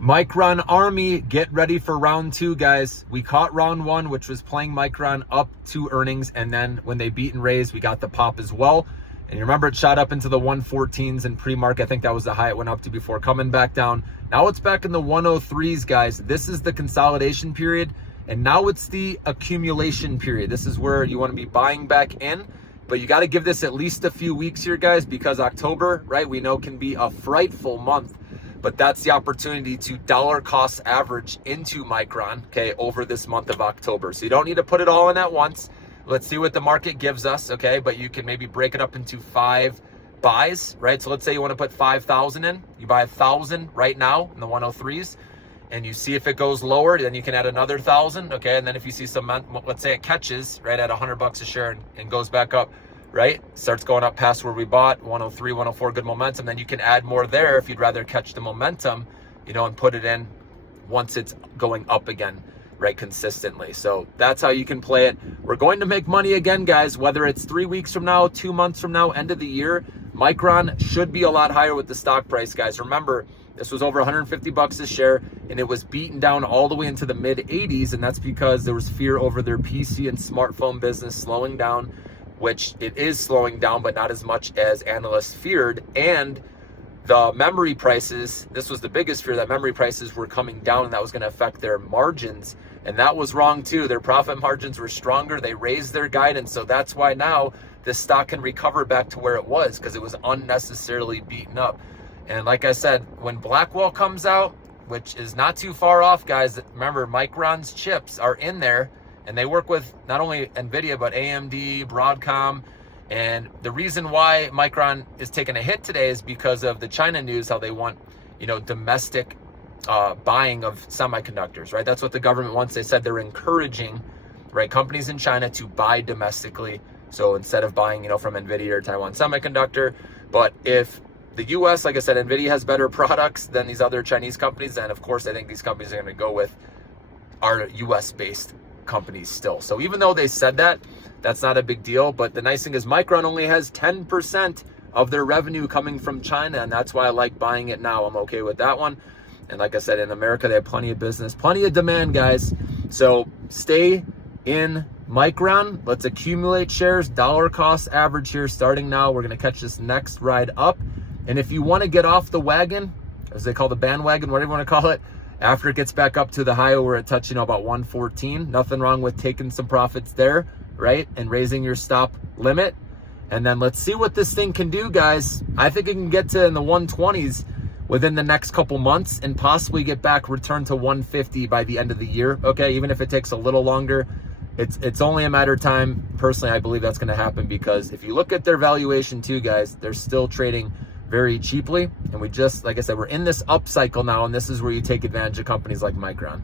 Micron Army, get ready for round two, guys. We caught round one, which was playing Micron up to earnings. And then when they beat and raised, we got the pop as well. And you remember it shot up into the 114s in pre-market. I think that was the high it went up to before coming back down. Now it's back in the 103s, guys. This is the consolidation period. And now it's the accumulation period. This is where you want to be buying back in. But you got to give this at least a few weeks here, guys, because October, right, we know can be a frightful month. But that's the opportunity to dollar cost average into Micron, okay, over this month of October. So you don't need to put it all in at once. Let's see what the market gives us, okay? But you can maybe break it up into 5 buys, right? So let's say you want to put 5,000 in. You buy 1,000 right now in the 103s, and you see if it goes lower, then you can add another 1,000, okay? And then if you see some, let's say it catches, right, at $100 a share and goes back up, right? Starts going up past where we bought, 103, 104, good momentum. Then you can add more there if you'd rather catch the momentum, you know, and put it in once it's going up again, right, consistently. So that's how you can play it. We're going to make money again, guys, whether it's 3 weeks from now, 2 months from now, end of the year. Micron should be a lot higher with the stock price, guys. Remember, this was over $150 a share, and it was beaten down all the way into the mid 80s, and that's because there was fear over their PC and smartphone business slowing down, which it is slowing down, but not as much as analysts feared. And the memory prices, this was the biggest fear, that memory prices were coming down and that was going to affect their margins. And that was wrong too. Their profit margins were stronger. They raised their guidance. So that's why now this stock can recover back to where it was, because it was unnecessarily beaten up. And like I said, when Blackwell comes out, which is not too far off, guys, remember Micron's chips are in there, and they work with not only NVIDIA, but AMD, Broadcom. And the reason why Micron is taking a hit today is because of the China news, how they want, you know, domestic buying of semiconductors, right? That's what the government wants. They said they're encouraging, right, companies in China to buy domestically. So instead of buying, you know, from NVIDIA or Taiwan Semiconductor. But if the US, like I said, NVIDIA has better products than these other Chinese companies, then of course I think these companies are going to go with our US based companies still. So even though they said that, that's not a big deal. But the nice thing is Micron only has 10% of their revenue coming from China, and that's why I like buying it now. I'm okay with that one. And like I said, in America, they have plenty of business, plenty of demand, guys. So stay in Micron. Let's accumulate shares, dollar cost average here starting now. We're going to catch this next ride up. And if you want to get off the wagon, as they call the bandwagon, whatever you want to call it, after it gets back up to the high where it touched, you know, about 114, nothing wrong with taking some profits there, right? And raising your stop limit. And then let's see what this thing can do, guys. I think it can get to in the 120s within the next couple months and possibly get back, return to 150 by the end of the year. Okay, even if it takes a little longer, it's only a matter of time. Personally, I believe that's going to happen, because if you look at their valuation too, guys, they're still trading very cheaply. And we just, like I said, we're in this up cycle now, and this is where you take advantage of companies like Micron.